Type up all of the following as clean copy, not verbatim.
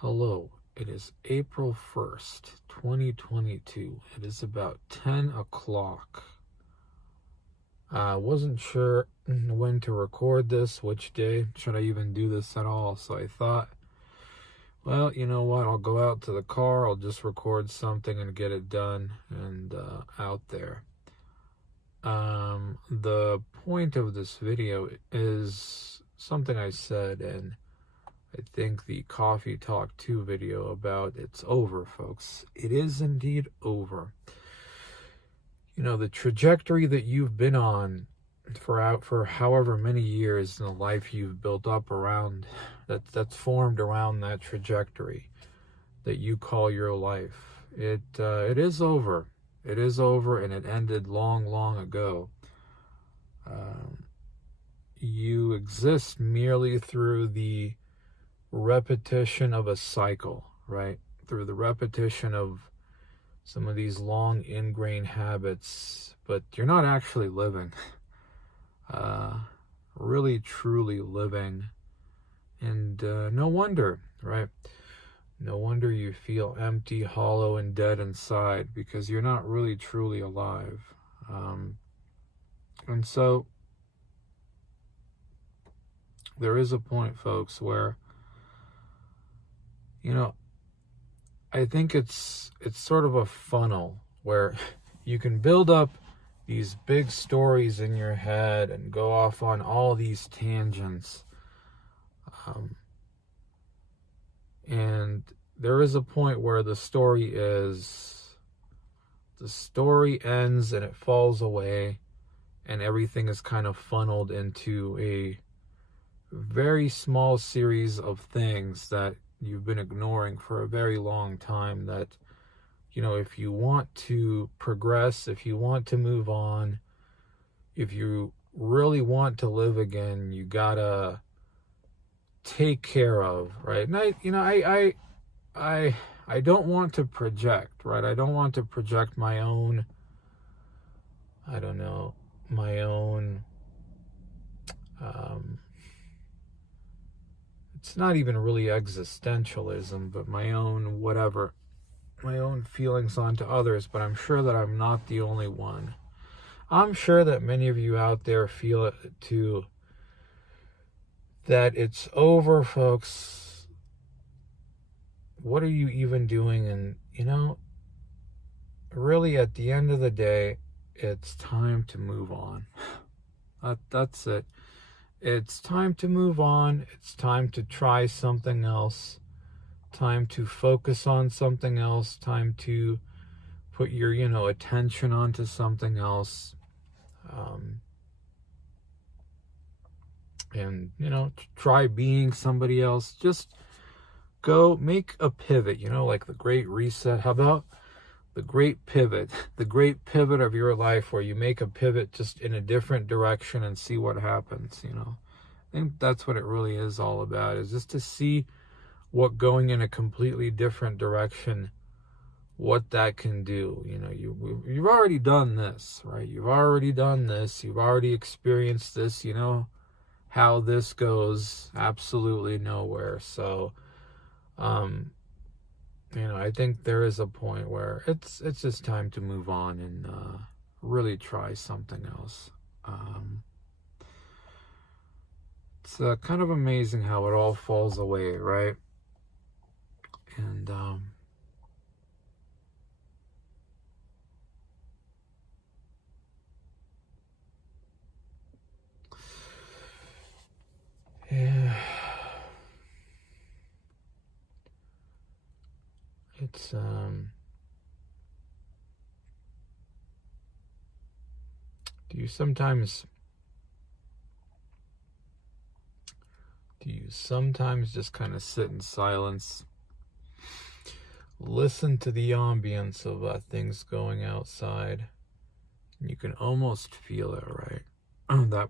Hello, it is April 1st, 2022. It is about 10 o'clock. I wasn't sure when to record this, which day, should I even do this at all, so I thought, well, you know what, I'll go out to the car, I'll just record something and get it done and out there. The point of this video is something I said in I think the Coffee Talk 2 video about it's over, folks. It is indeed over. You know, the trajectory that you've been on for however many years in the life you've built up around, that's formed around that trajectory that you call your life. It is over. It is over, and it ended long, long ago. You exist merely through the repetition of a cycle, right? Through the repetition of some of these long ingrained habits, but you're not actually living, really truly living. And no wonder, right? No wonder you feel empty, hollow, and dead inside, because you're not really truly alive. And so there is a point, folks, where I think it's sort of a funnel where you can build up these big stories in your head and go off on all these tangents. And there is a point where the story ends and it falls away, and everything is kind of funneled into a very small series of things that you've been ignoring for a very long time, that, if you want to progress, if you want to move on, if you really want to live again, you gotta take care of, right? And I don't want to project, right? I don't want to project my own, it's not even really existentialism, but my own feelings onto others, but I'm sure that I'm not the only one. I'm sure that many of you out there feel it too, that it's over, folks. What are you even doing? And, really at the end of the day, it's time to move on. That's it. It's time to move on. It's time to try something else. Time to focus on something else. Time to put your, attention onto something else. And, try being somebody else. Just go make a pivot, like the Great Reset. How about the great pivot of your life, where you make a pivot just in a different direction and see what happens. I think that's what it really is all about, is just to see what going in a completely different direction, what that can do. You've already done this, right? You've already done this. You've already experienced this. How this goes, absolutely nowhere. So, I think there is a point where it's just time to move on and really try something else. It's kind of amazing how it all falls away, right? And yeah. It's do you sometimes just kind of sit in silence, listen to the ambience of things going outside, and you can almost feel it, right? That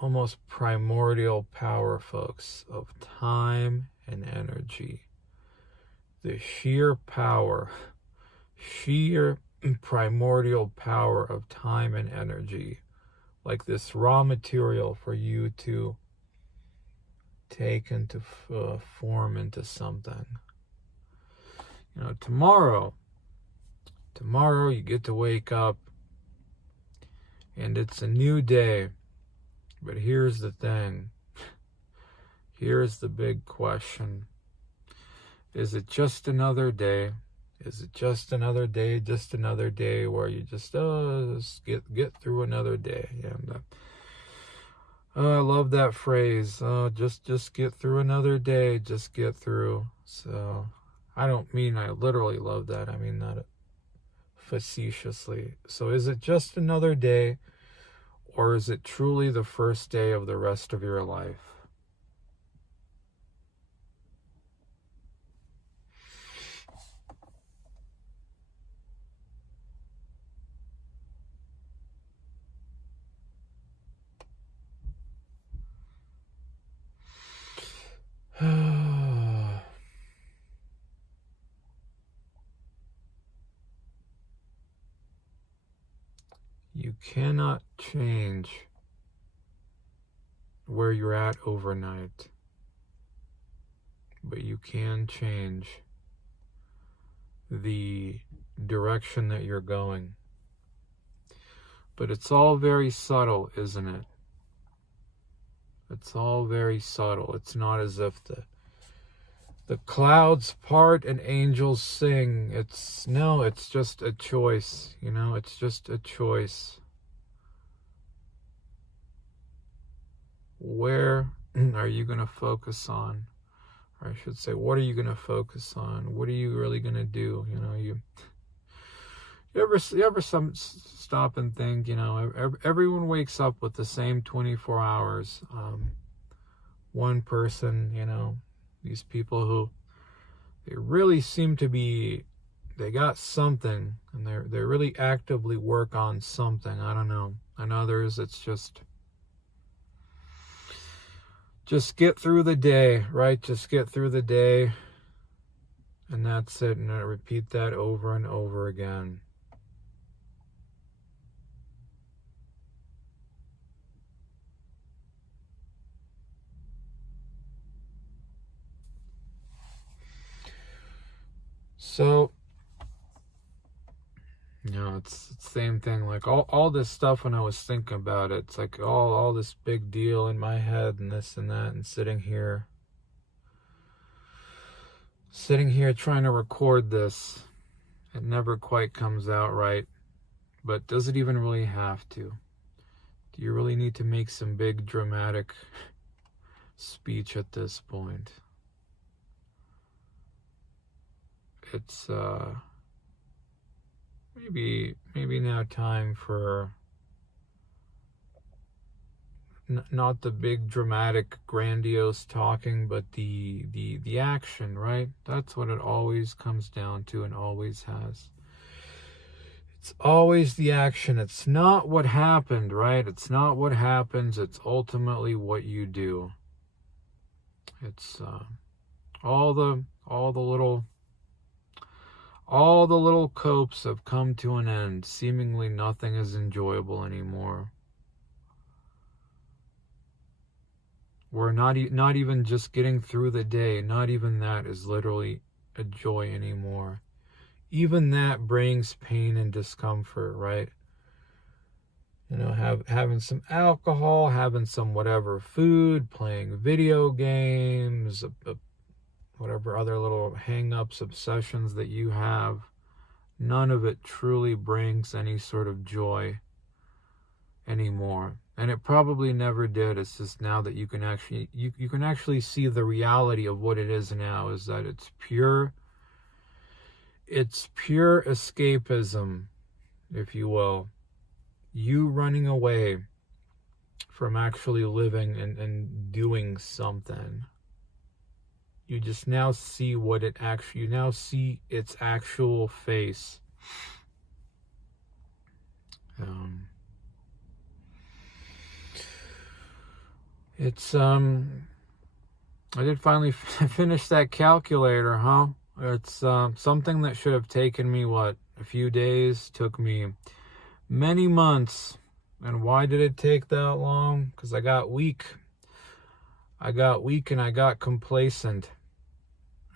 almost primordial power, folks, of time and energy. The sheer primordial power of time and energy, like this raw material for you to take into form into something. You know, tomorrow you get to wake up and it's a new day. But here's the thing. Here's the big question. Is it just another day? Is it just another day where you just get through another day? And I love that phrase. Just get through another day. Just get through. So I don't mean I literally love that. I mean that facetiously. So is it just another day, or is it truly the first day of the rest of your life? You cannot change where you're at overnight, but you can change the direction that you're going. But it's all very subtle, isn't it? It's all very subtle. It's not as if the clouds part and angels sing. It's just a choice, you know, it's just a choice. Where are you going to focus on? Or I should say, what are you going to focus on? What are you really going to do? You know, you ever stop and think, you know, everyone wakes up with the same 24 hours. One person, you know, these people who they really seem to be, they got something, and they really actively work on something. I don't know. And others, it's just get through the day, right? Just get through the day, and that's it. And I repeat that over and over again. So, you know, it's the same thing. Like all this stuff, when I was thinking about it, it's like all this big deal in my head and this and that, and sitting here trying to record this. It never quite comes out right. But does it even really have to? Do you really need to make some big dramatic speech at this point? It's maybe now time for not the big dramatic grandiose talking, but the action, right? That's what it always comes down to, and always has. It's always the action. It's not what happened, right? It's not what happens. It's ultimately what you do. It's all the little copes have come to an end. Seemingly nothing is enjoyable anymore. We're not even just getting through the day. Not even that is literally a joy anymore. Even that brings pain and discomfort, right? You know, having some alcohol, having some whatever food, playing video games, whatever other little hang-ups, obsessions that you have, none of it truly brings any sort of joy anymore. And it probably never did. It's just now that you can actually see the reality of what it is now, is that it's pure escapism, if you will. You running away from actually living and doing something. You just now see you now see its actual face. I did finally finish that calculator, huh? It's something that should have taken me, a few days, took me many months. And why did it take that long? Because I got weak. I got weak and I got complacent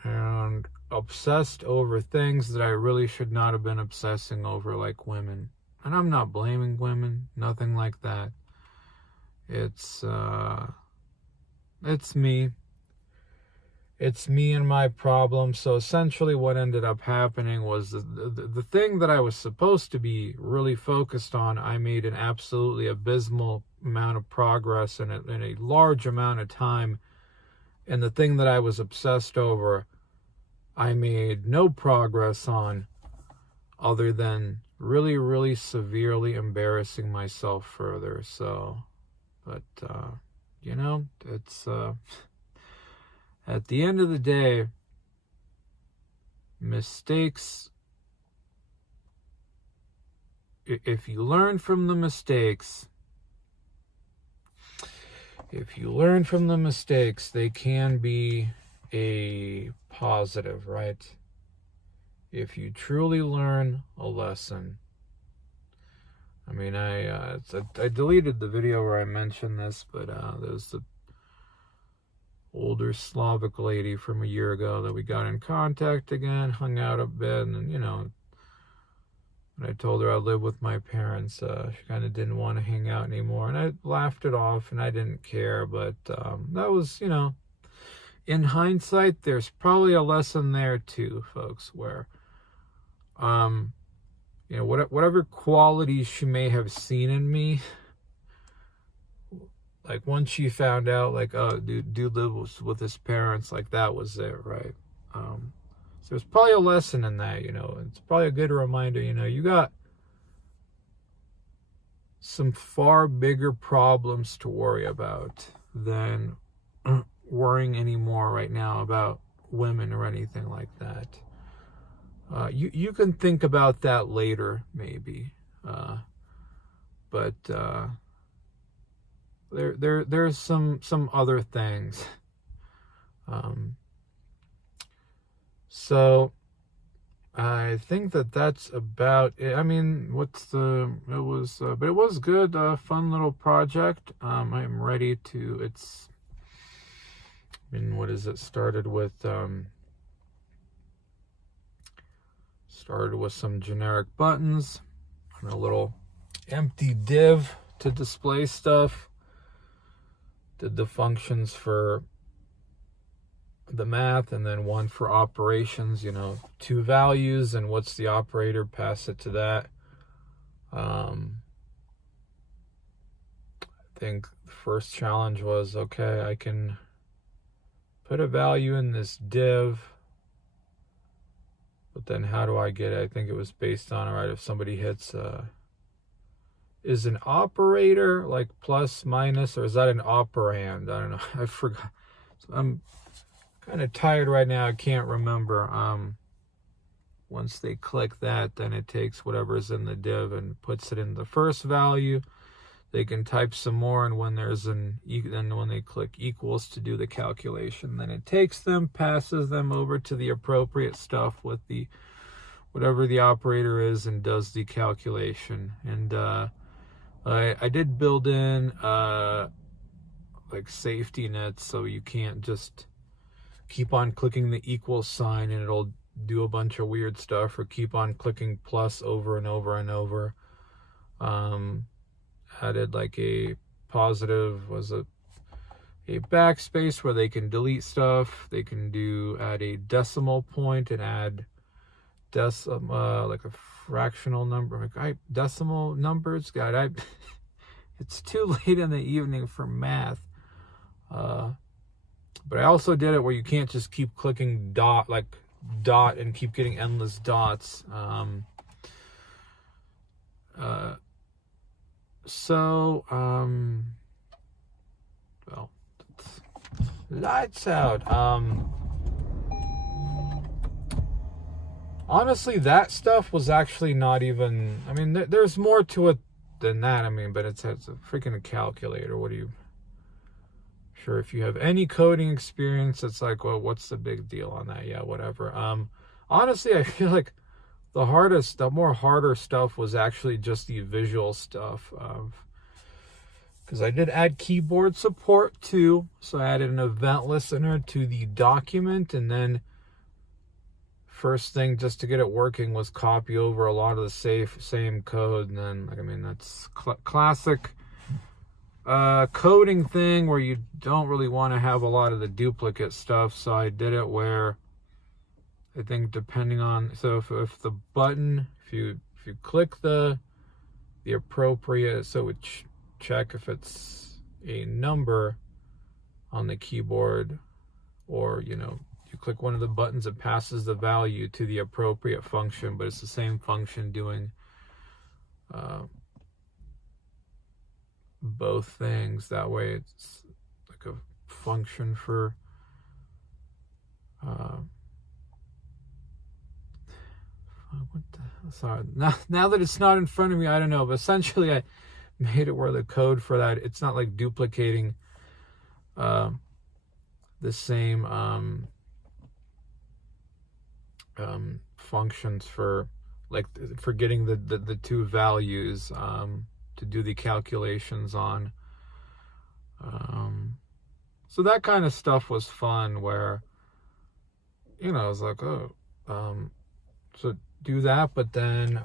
and obsessed over things that I really should not have been obsessing over, like women. And I'm not blaming women, nothing like that. It's me. It's me and my problem. So essentially what ended up happening was the thing that I was supposed to be really focused on, I made an absolutely abysmal amount of progress in a large amount of time. And the thing that I was obsessed over, I made no progress on, other than really, really severely embarrassing myself further. So, but, you know, it's, at the end of the day, mistakes, if you learn from the mistakes, they can be a positive, right? If you truly learn a lesson. I mean, I deleted the video where I mentioned this, but there's the older Slavic lady from a year ago that we got in contact again, hung out a bit, and, you know, when I told her I live with my parents, she kind of didn't want to hang out anymore, and I laughed it off, and I didn't care, but that was, you know, in hindsight, there's probably a lesson there too, folks, where, you know, whatever qualities she may have seen in me, like, once she found out, like, oh, dude lives with his parents, like, that was it, right? So there's probably a lesson in that, you know. It's probably a good reminder, you know, you got some far bigger problems to worry about than worrying anymore right now about women or anything like that. You can think about that later, maybe. But there's some other things. So I think that's about it. I mean, it was good, fun little project. I'm ready to, started with some generic buttons and a little empty div to display stuff. Did the functions for the math, and then one for operations, you know, 2 values, and what's the operator, pass it to that. I think the first challenge was, okay, I can put a value in this div, but then how do I get it? I think it was based on, all right, if somebody hits is an operator like plus, minus, or is that an operand? I don't know. I forgot. So I'm kind of tired right now. I can't remember. Once they click that, then it takes whatever's in the div and puts it in the first value. They can type some more, and when when they click equals to do the calculation, then it takes them, passes them over to the appropriate stuff with the whatever the operator is, and does the calculation. And I did build in like safety nets, so you can't just keep on clicking the equal sign and it'll do a bunch of weird stuff, or keep on clicking plus over and over and over. Added like a positive, was a backspace where they can delete stuff. They can add a decimal point and add like a fractional number, like decimal numbers. God, it's too late in the evening for math. But I also did it where you can't just keep clicking dot and keep getting endless dots. Well, lights out. Honestly, that stuff was actually not even, I mean, there's more to it than that. I mean, but it's a freaking calculator. Sure, if you have any coding experience, it's like, well, what's the big deal on that? Yeah, whatever. Honestly, I feel like the harder stuff was actually just the visual stuff. because I did add keyboard support too. So I added an event listener to the document, and then first thing just to get it working was copy over a lot of the same code. And then, like, I mean, that's classic coding thing where you don't really want to have a lot of the duplicate stuff. So I did it where I think depending on, so if the button, if you click the appropriate, so it would check if it's a number on the keyboard, or, you know, you click one of the buttons, it passes the value to the appropriate function, but it's the same function doing both things. That way it's like a function for sorry, now that it's not in front of me, I don't know, but essentially I made it where the code for that, it's not like duplicating the same functions for, like, for getting the two values to do the calculations on. So that kind of stuff was fun, where, you know, I was like, oh, so do that, but then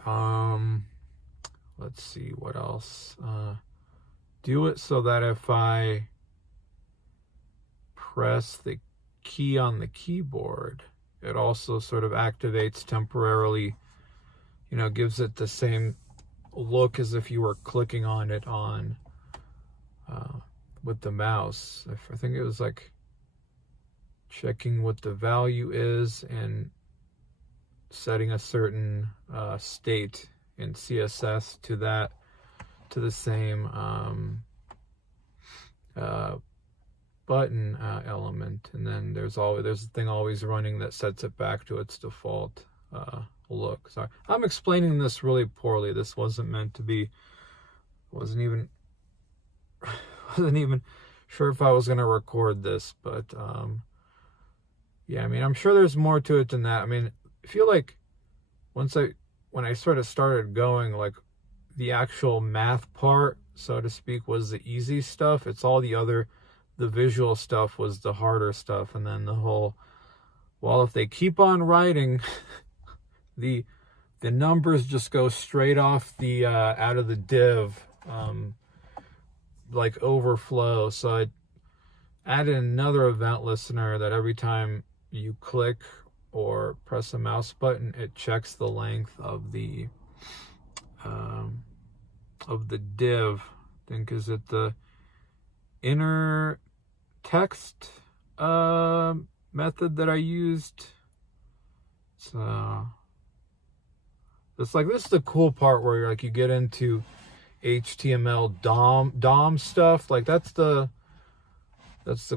let's see what else. Do it so that if I press the key on the keyboard, it also sort of activates temporarily, you know, gives it the same look as if you were clicking on it on with the mouse. I think it was like checking what the value is and setting a certain state in CSS to that, to the same button element, and then there's a thing always running that sets it back to its default look. Sorry, I'm explaining this really poorly. This wasn't meant to be. Wasn't even sure if I was going to record this, but yeah, I mean, I'm sure there's more to it than that. I mean, I feel like when I sort of started going, like, the actual math part, so to speak, was the easy stuff. It's all the visual stuff was the harder stuff. And then the whole, well, if they keep on writing, the numbers just go straight off the out of the div, like overflow. So I added another event listener that every time you click or press a mouse button, it checks the length of the div. I think, is it the inner text method that I used? So it's like, this is the cool part where you're like, you get into HTML DOM stuff. Like, that's the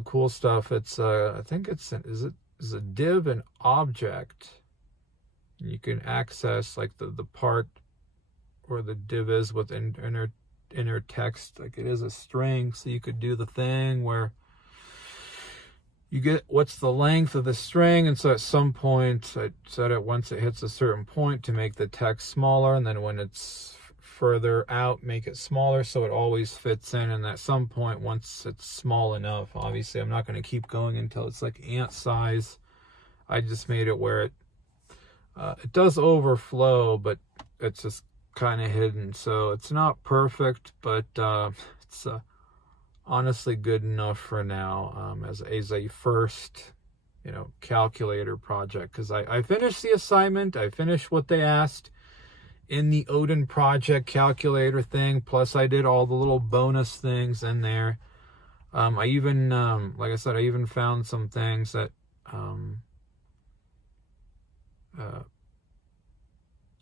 cool stuff. It's I think it's is a div and object. You can access, like, the part where the div is with inner text, like it is a string. So you could do the thing where you get what's the length of the string, and so at some point I set it once it hits a certain point to make the text smaller, and then when it's further out, make it smaller so it always fits in. And at some point, once it's small enough, obviously I'm not going to keep going until it's like ant size. I just made it where it does overflow, but it's just kind of hidden, so it's not perfect, but it's honestly good enough for now, as a first, you know, calculator project. Because I finished the assignment, I finished what they asked in the Odin project calculator thing, plus I did all the little bonus things in there. I even like I said, I even found some things that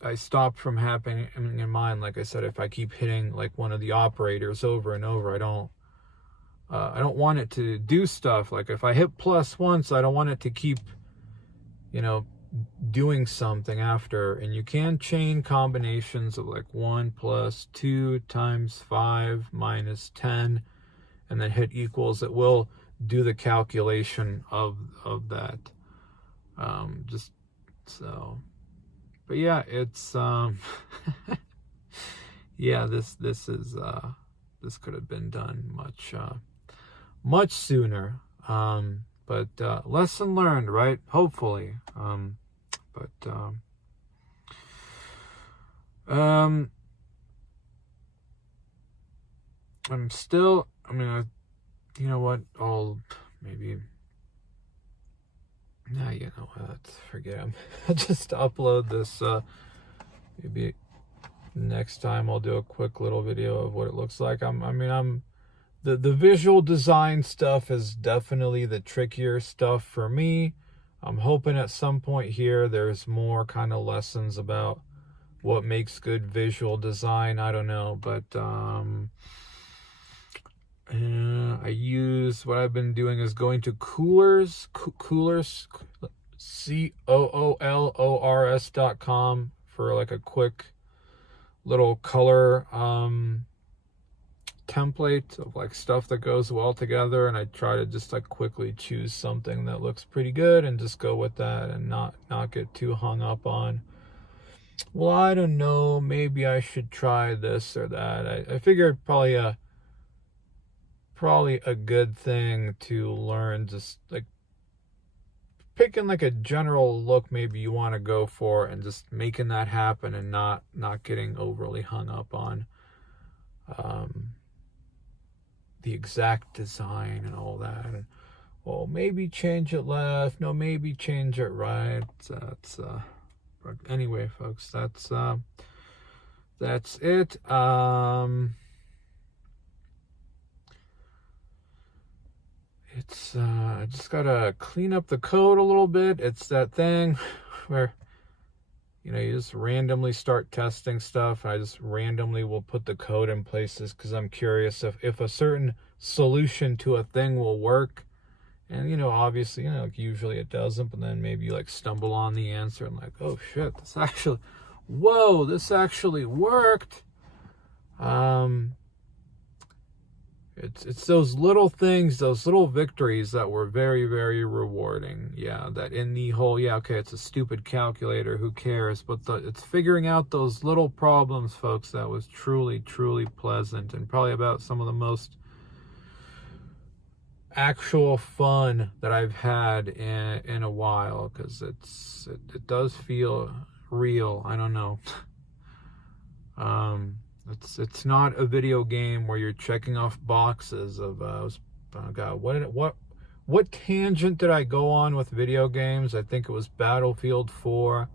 I stopped from happening in mine. Like I said, if I keep hitting like one of the operators over and over, I don't want it to do stuff. Like if I hit plus once, I don't want it to keep, you know, doing something after. And you can chain combinations of like 1 + 2 × 5 - 10, and then hit equals. It will do the calculation of that. Just so. But yeah, it's yeah, this is this could have been done much sooner. But lesson learned, right? Hopefully. I'm still, I mean, you know what? I'll maybe, nah, you know what? Forget it. I'll just upload this. Maybe next time I'll do a quick little video of what it looks like. The visual design stuff is definitely the trickier stuff for me. I'm hoping at some point here there's more kind of lessons about what makes good visual design. I don't know, but I use, what I've been doing is going to Coolors, COOLORS.com for like a quick little color template of like stuff that goes well together, and I try to just like quickly choose something that looks pretty good and just go with that and not get too hung up on, well, I don't know, maybe I should try this or that. I figured probably a good thing to learn, just like picking like a general look maybe you want to go for and just making that happen and not getting overly hung up on the exact design and all that. And, well, maybe change it left, no, maybe change it right. That's but anyway, folks, that's it. It's I just gotta clean up the code a little bit. It's that thing where, you know, you just randomly start testing stuff. I just randomly will put the code in places because I'm curious if a certain solution to a thing will work. And, you know, obviously, you know, like usually it doesn't, but then maybe you like stumble on the answer and like, oh shit, this actually worked. It's those little things, those little victories that were very, very rewarding. Yeah, that in the whole, yeah, okay, it's a stupid calculator, who cares? But it's figuring out those little problems, folks, that was truly, truly pleasant, and probably about some of the most actual fun that I've had in a while, because it does feel real. I don't know. It's not a video game where you're checking off boxes of oh god, what tangent did I go on with video games? I think it was Battlefield 4.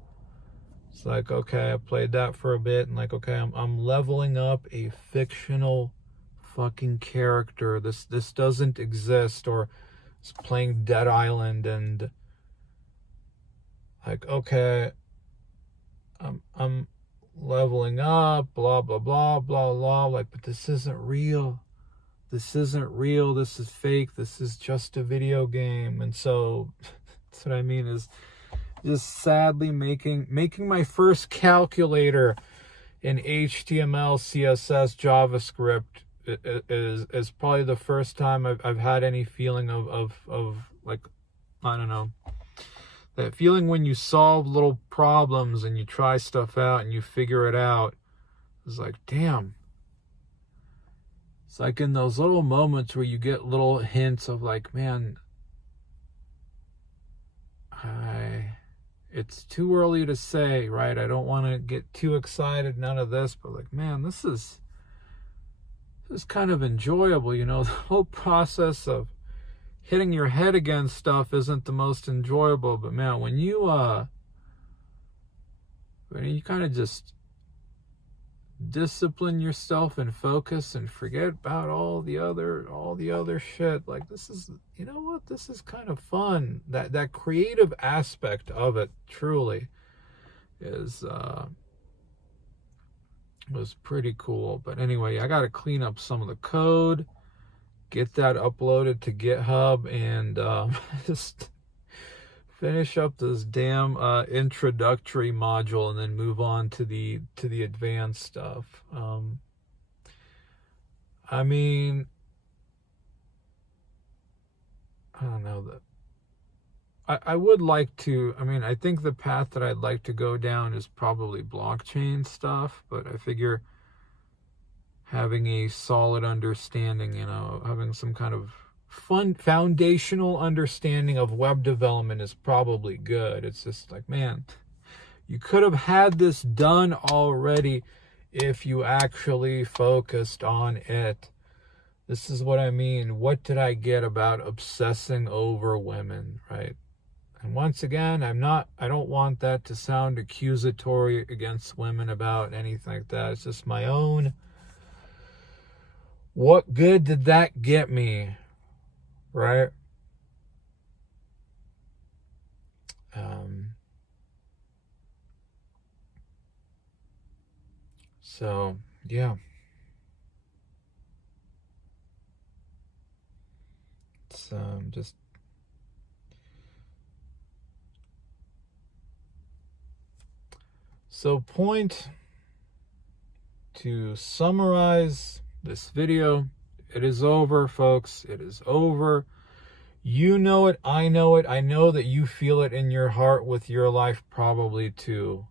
It's like, okay, I played that for a bit, and like, okay, I'm leveling up a fictional fucking character. This doesn't exist. Or it's playing Dead Island, and like, okay, I'm leveling up, blah blah blah blah blah, like, but this isn't real. This is fake. This is just a video game. And so that's what I mean, is just sadly making my first calculator in HTML, CSS, JavaScript is probably the first time I've had any feeling of like, I don't know, that feeling when you solve little problems and you try stuff out and you figure it out. It's like, damn. It's like in those little moments where you get little hints of like, man, it's too early to say, right? I don't want to get too excited, none of this, but like, man, this is kind of enjoyable, you know. The whole process of hitting your head against stuff isn't the most enjoyable, but man, when you kind of just discipline yourself and focus and forget about all the other shit, like, this is, you know what, this is kind of fun. That creative aspect of it truly is was pretty cool. But anyway, I got to clean up some of the code, get that uploaded to GitHub, and just finish up this damn introductory module, and then move on to the advanced stuff. I mean, I don't know, that I would like to, I mean, I think the path that I'd like to go down is probably blockchain stuff, but I figure having a solid understanding, you know, having some kind of foundational understanding of web development is probably good. It's just like, man, you could have had this done already if you actually focused on it. This is what I mean. What did I get about obsessing over women, right? And once again, I don't want that to sound accusatory against women about anything like that. It's just my own. What good did that get me, right? So, yeah. It's just... So, point to summarize this video, it is over, folks. It is over. You know it. I know it. I know that you feel it in your heart with your life probably too.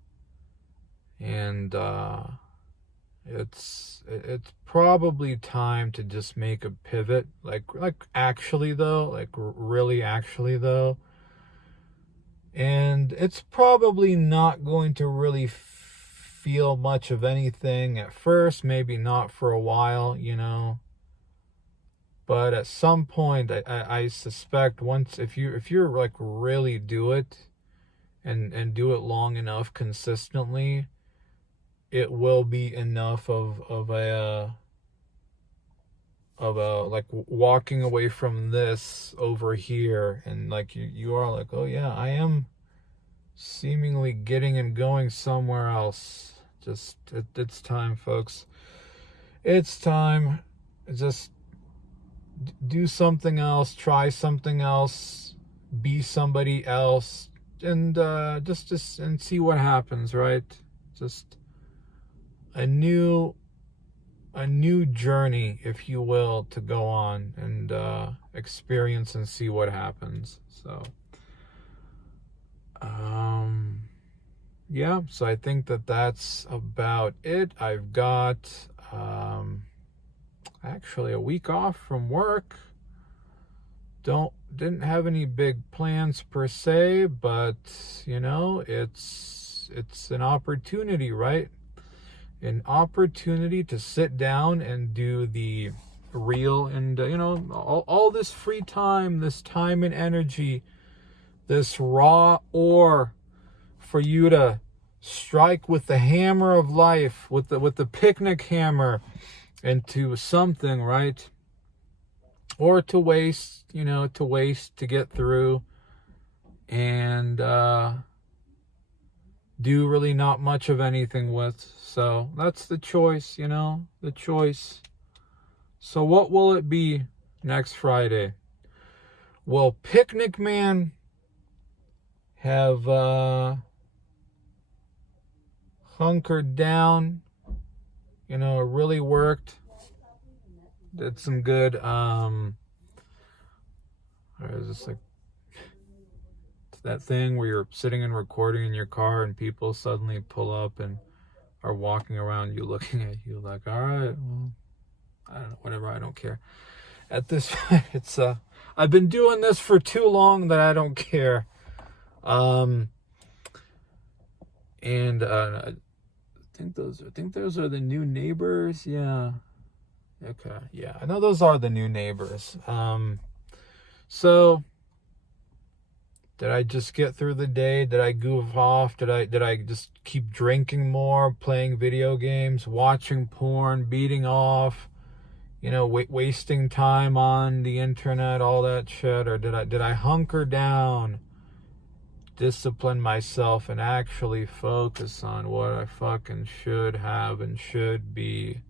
And it's probably time to just make a pivot. Like actually though, like really actually though. And it's probably not going to really feel much of anything at first, maybe not for a while, you know. But at some point, I suspect once, if you're like really do it and do it long enough consistently, it will be enough of a like walking away from this over here, and like you are like, oh yeah, I am seemingly getting and going somewhere else. Just it's time, folks. It's time. Just do something else, try something else, be somebody else, and just and see what happens, right? Just a new journey, if you will, to go on and experience and see what happens. So yeah, so I think that's about it. I've got actually a week off from work. Didn't have any big plans per se, but you know, it's an opportunity, right? An opportunity to sit down and do the real, and you know, all this free time, this time and energy, this raw ore for you to strike with the hammer of life, with the picnic hammer, into something, right? Or to waste, you know, to get through and do really not much of anything with. So that's the choice, you know, the choice. So what will it be next Friday? Will Picnic Man have hunkered down, you know, really worked, did some good or is this like that thing where you're sitting and recording in your car and people suddenly pull up and are walking around you looking at you like, all right, well, I don't know, whatever, I don't care. At this point, it's I've been doing this for too long that I don't care. And I think those are the new neighbors. Yeah. Okay. Yeah, I know those are the new neighbors. So did I just get through the day? Did I goof off? Did I just keep drinking more, playing video games, watching porn, beating off, you know, wasting time on the internet, all that shit? Or did I hunker down, discipline myself, and actually focus on what I fucking should have and should be,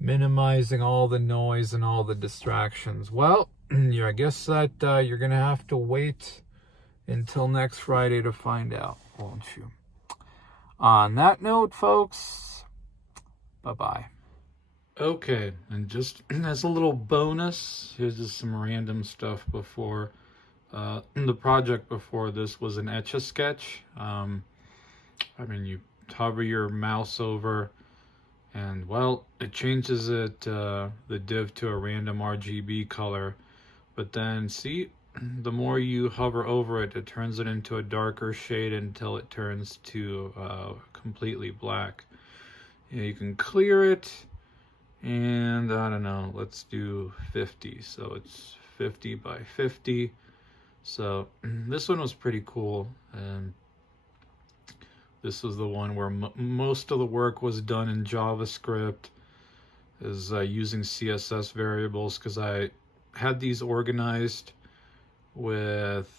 minimizing all the noise and all the distractions? Well, yeah, I guess that you're gonna have to wait until next Friday to find out, won't you? On that note, folks, bye-bye. Okay, and just as a little bonus, here's just some random stuff before. The project before this was an Etch-a-Sketch. I mean, you hover your mouse over And well, it changes it, the div to a random RGB color, but then see, the more you hover over it, it turns it into a darker shade until it turns to completely black. You can clear it, and I don't know, let's do 50. So it's 50 by 50. So this one was pretty cool, and this was the one where most of the work was done in JavaScript, is using CSS variables, because I had these organized with,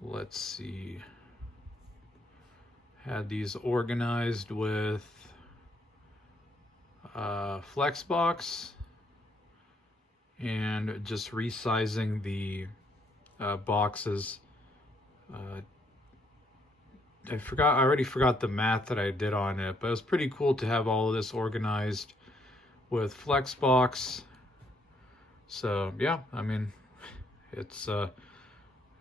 let's see, had these organized with Flexbox, and just resizing the boxes. I already forgot the math that I did on it, but it was pretty cool to have all of this organized with Flexbox. So yeah, I mean, it's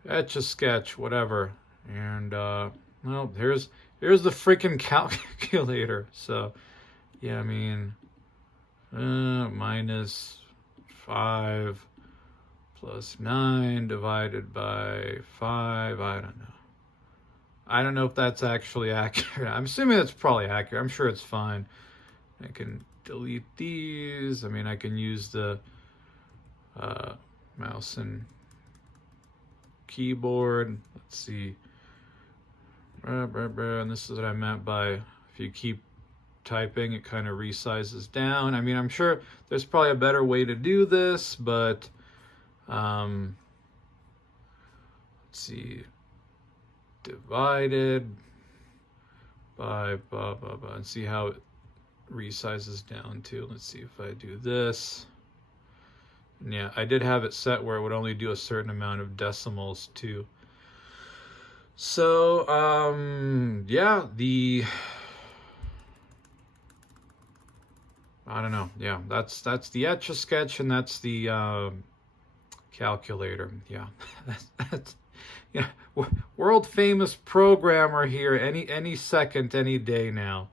Etch a Sketch, whatever. And well, here's the freaking calculator. So yeah, I mean, minus 5 plus 9 divided by 5, I don't know. I don't know if that's actually accurate. I'm assuming that's probably accurate. I'm sure it's fine. I can delete these. I mean, I can use the mouse and keyboard. Let's see. And this is what I meant by, if you keep typing, it kind of resizes down. I mean, I'm sure there's probably a better way to do this, but let's see. Divided by blah blah blah, and see how it resizes down to. Let's see if I do this. And yeah, I did have it set where it would only do a certain amount of decimals too. So yeah, I don't know. Yeah, that's the Etch a Sketch, and that's the calculator. Yeah, that's yeah, world famous programmer here any second, any day now.